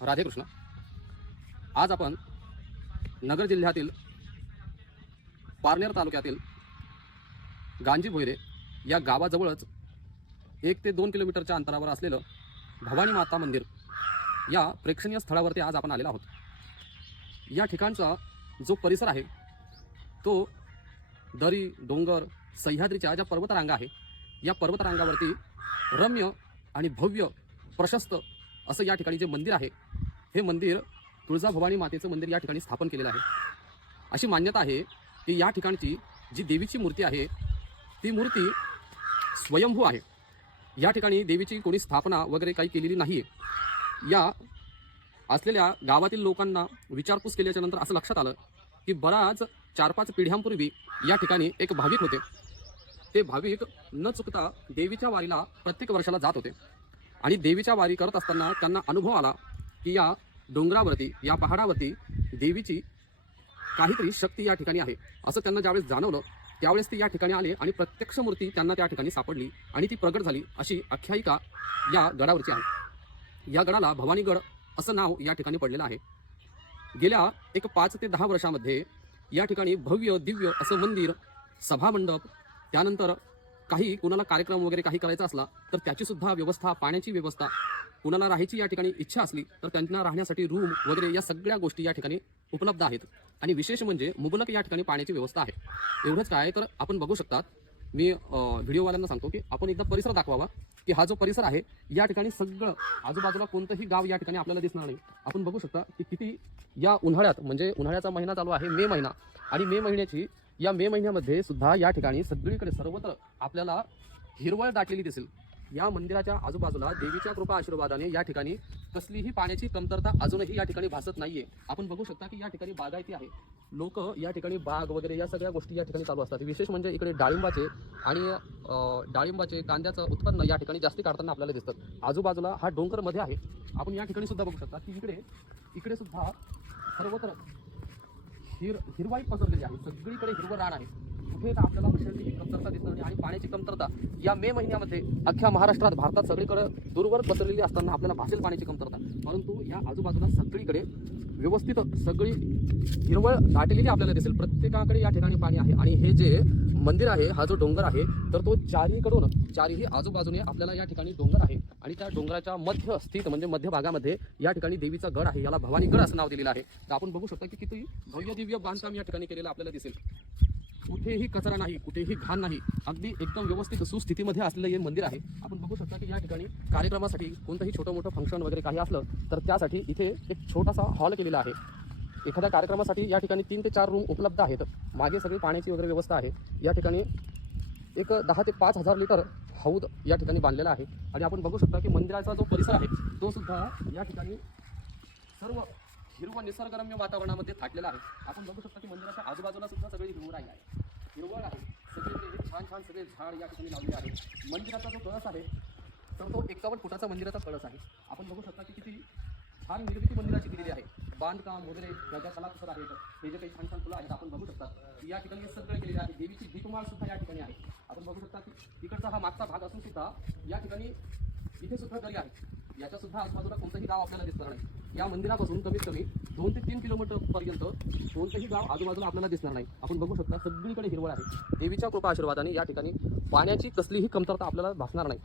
राधेकृष्ण आज आपण नगर जिल्ह्यातील पारनेर तालुक्यातील गांजी भोयरे या गावाजवळच एक ते दोन किलोमीटरच्या अंतरावर असलेलं भवानी माता मंदिर या प्रेक्षणीय स्थळावरती आज आपण आलेलो आहोत. या ठिकाणचा जो परिसर आहे तो दरी डोंगर सह्याद्रीच्या ज्या पर्वतरांगा आहे या पर्वतरांगावरती रम्य आणि भव्य प्रशस्त असं या ठिकाणी जे मंदिर आहे हे मंदिर तुळजाभवानी मातेचं मंदिर या ठिकाणी स्थापन केलेलं आहे. अशी मान्यता आहे की या ठिकाणची जी देवीची मूर्ती आहे ती मूर्ती स्वयंभू आहे. या ठिकाणी देवीची कोणी स्थापना वगैरे काही केलेली नाही आहे या असलेल्या गावातील लोकांना विचारपूस केल्याच्यानंतर असं लक्षात आलं की बराच चार पाच पिढ्यांपूर्वी या ठिकाणी एक भाविक होते. ते भाविक न चुकता देवीच्या वारीला प्रत्येक वर्षाला जात होते. आणि देवीच्या वारी करत असताना त्यांना अनुभव आला की या डोंगरावरती या पहाडावरती देवीची काहीतरी शक्ती या ठिकाणी आहे. असं त्यांना ज्यावेळेस जाणवलं त्यावेळेस ते या ठिकाणी आले आणि प्रत्यक्ष मूर्ती त्यांना त्या ठिकाणी सापडली आणि ती प्रगट झाली अशी आख्यायिका या गडावरची आहे. या गडाला भवानीगड असं नाव या ठिकाणी पडलेलं आहे. गेल्या एक पाच ते दहा वर्षामध्ये या ठिकाणी भव्य दिव्य असं मंदिर सभामंडप त्यानंतर काही कुणाला कार्यक्रम वगैरे काही करायचा असला तर त्याची सुद्धा व्यवस्था पाण्याची व्यवस्था. कुणाला राहायची या ठिकाणी इच्छा असली तर त्यांना राहण्यासाठी रूम वगैरे या सगळ्या गोष्टी या ठिकाणी उपलब्ध आहेत. आणि विशेष म्हणजे मुबलक या ठिकाणी पाण्याची व्यवस्था आहे. एवढंच काय तर आपण बघू शकतात. मी व्हिडिओवाल्यांना सांगतो की आपण एकदा परिसर दाखवावा की हा जो परिसर आहे या ठिकाणी सगळं आजूबाजूला कोणतंही गाव या ठिकाणी आपल्याला दिसणार नाही. आपण बघू शकता की किती या उन्हाळ्यात म्हणजे उन्हाळ्याचा महिना चालू आहे मे महिना. आणि मे महिन्याची या मे महिन्यामध्ये सुद्धा या ठिकाणी सगळीकडे सर्वत्र आपल्याला हिरवळ दाटलेली दिसेल. या मंदिराच्या आजूबाजूला देवीच्या कृपा आशीर्वादाने या ठिकाणी कसलीही पाण्याची कमतरता अजूनही या ठिकाणी भासत नाहीये. आपण बघू शकता की या ठिकाणी बागायती आहे. लोक या ठिकाणी बाग वगैरे या सगळ्या गोष्टी या ठिकाणी चालू असतात. विशेष म्हणजे इकडे डाळिंबाचे आणि डाळिंबाचे कांद्याचं उत्पन्न या ठिकाणी जास्ती काढताना आपल्याला दिसतात आजूबाजूला हा डोंगरमध्ये आहे. आपण या ठिकाणी सुद्धा बघू शकता की इकडे इकडे सुद्धा सर्वत्र हिर हिरवाई पसरलेली आहे. सगळीकडे हिरवं रान आहे. कुठे तर आपल्याला विषयांची कमतरता दिसणार नाही आणि पाण्याची कमतरता या मे महिन्यामध्ये अख्ख्या महाराष्ट्रात भारतात सगळीकडे दूरवर पसरलेली असताना आपल्याला भासेल पाण्याची कमतरता. परंतु या आजूबाजूला सगळीकडे व्यवस्थित सगळी हिरवळ दाटलेली आपल्याला दिसेल. प्रत्येकाकडे या ठिकाणी पाणी आहे. आणि हे जे मंदिर आहे हा जो डोंगर आहे तर तो चारीकडून चारीही आजूबाजूने आपल्याला या ठिकाणी डोंगर आहे. आणि त्या डोंगराच्या मध्य स्थित म्हणजे मध्य भागामध्ये या ठिकाणी देवीचा गड आहे. याला भवानी गड असं नाव दिलेलं आहे. तर आपण बघू शकतो की किती भव्य दिव्य बांधकाम या ठिकाणी केलेलं आपल्याला दिसेल. कुठेही कचरा नाही कुठेही घाण नाही. अगदी एकदम व्यवस्थित सुस्थितीमध्ये असलेलं हे मंदिर आहे. आपण बघू शकता की या ठिकाणी कार्यक्रमासाठी कोणतंही छोटं मोठं फंक्शन वगैरे काही असलं तर त्यासाठी इथे एक छोटासा हॉल केलेला आहे. एखाद्या कार्यक्रमासाठी या ठिकाणी तीन ते चार रूम उपलब्ध आहेत. मागे सगळी पाण्याची वगैरे व्यवस्था आहे. या ठिकाणी एक दहा ते पाच हजार लिटर हौद या ठिकाणी बांधलेला आहे. आणि आपण बघू शकता की मंदिराचा जो परिसर आहे तो सुद्धा या ठिकाणी सर्व हिरवं निसर्गरम्य वातावरणामध्ये थाटलेलं आहे. आपण बघू शकता की मंदिराच्या आजूबाजूला सुद्धा सगळी हिरवळ आहे. हिरवळ आहे. सगळीकडे छान छान सगळे झाड या ठिकाणी लावलेले आहे मंदिराचा जो कळस आहे तर तो एकावन्न फुटाचा मंदिराचा कळस आहे. आपण बघू शकता की किती छान निर्मिती मंदिराची केलेली आहे. बांधकाम वगैरे ज्या कलाकुसर आहेत. हे जे काही छान छान फुलं आहेत आपण बघू शकता. या ठिकाणी हे सगळं केलेले आहे. देवीची भीकमाळ सुद्धा या ठिकाणी आहे. आपण बघू शकता की इकडचा हा मागचा भाग असून सुद्धा या ठिकाणी इथे सुद्धा घरी आहे. याच्या सुद्धा आजूबाजूला कोणतंही गाव आपल्याला दिसणार नाही. या मंदिरापासून कमीत कमी दोन ते तीन किलोमीटर पर्यंत कोणतंही गाव आजूबाजूला आपल्याला दिसणार नाही. आपण बघू शकता सगळीकडे हिरवळ आहे. देवीच्या कृपा आशीर्वादाने या ठिकाणी पाण्याची कसलीही कमतरता आपल्याला भासणार नाही.